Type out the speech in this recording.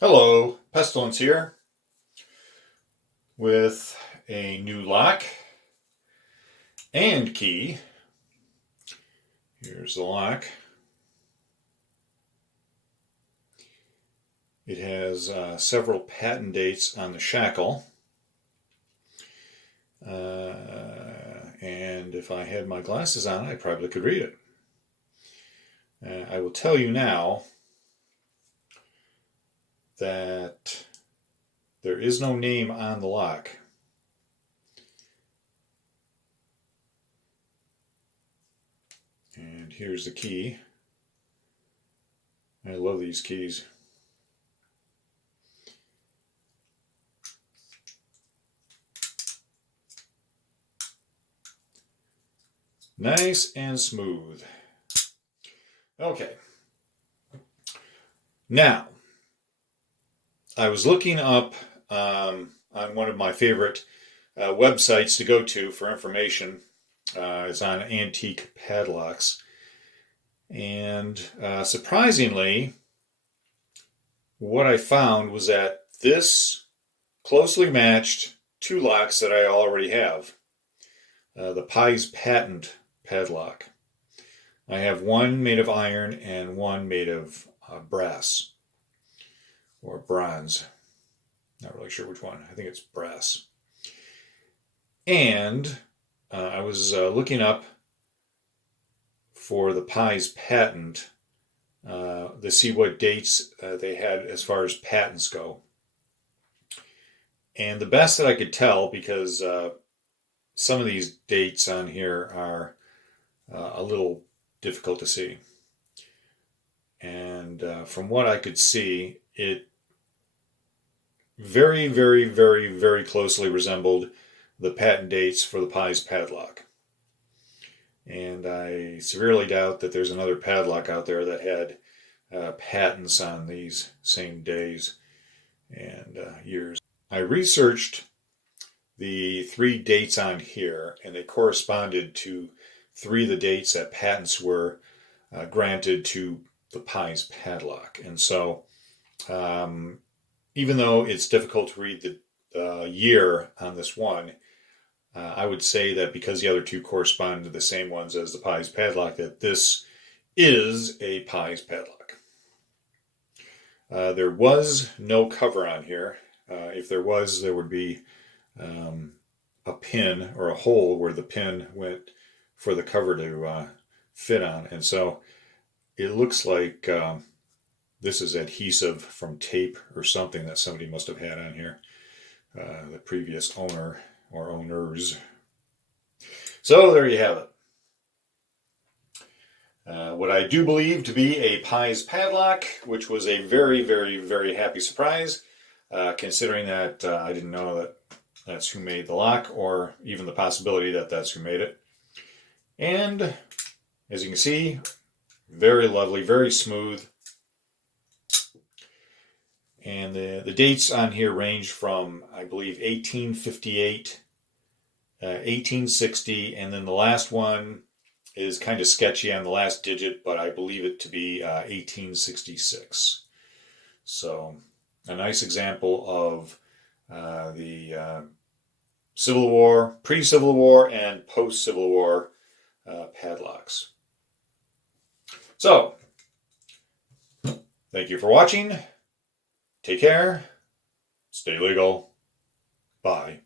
Hello, Pestilence here with a new lock and key. Here's the lock. It has several patent dates on the shackle. And if I had my glasses on, I probably could read it. I will tell you now that there is no name on the lock. And here's the key. I love these keys. Nice and smooth. Okay. Now, I was looking up on one of my favorite websites to go to for information. It's on antique padlocks. And surprisingly, what I found was that this closely matched two locks that I already have. The Pyes Patent padlock. I have one made of iron and one made of brass or bronze. Not really sure which one. I think it's brass. And I was looking up for the Pyes Patent to see what dates they had as far as patents go. And the best that I could tell, because some of these dates on here are a little difficult to see. And from what I could see, it very, very, very, very closely resembled the patent dates for the Pyes padlock. And I severely doubt that there's another padlock out there that had patents on these same days and years. I researched the three dates on here, and they corresponded to three of the dates that patents were granted to the Pyes padlock. And so, even though it's difficult to read the year on this one, I would say that because the other two correspond to the same ones as the Pyes padlock, that this is a Pyes padlock. There was no cover on here. If there was, there would be a pin or a hole where the pin went for the cover to fit on. And so it looks like this is adhesive from tape or something that somebody must have had on here, the previous owner or owners. So there you have it. What I do believe to be a Pyes padlock, which was a very, very, very happy surprise, considering that I didn't know that that's who made the lock, or even the possibility that that's who made it. And as you can see, very lovely, very smooth. And the dates on here range from, I believe, 1858, 1860, and then the last one is kind of sketchy on the last digit, but I believe it to be 1866. So a nice example of the Civil War, pre-Civil War, and post-Civil War padlocks. So, thank you for watching. Take care. Stay legal. Bye.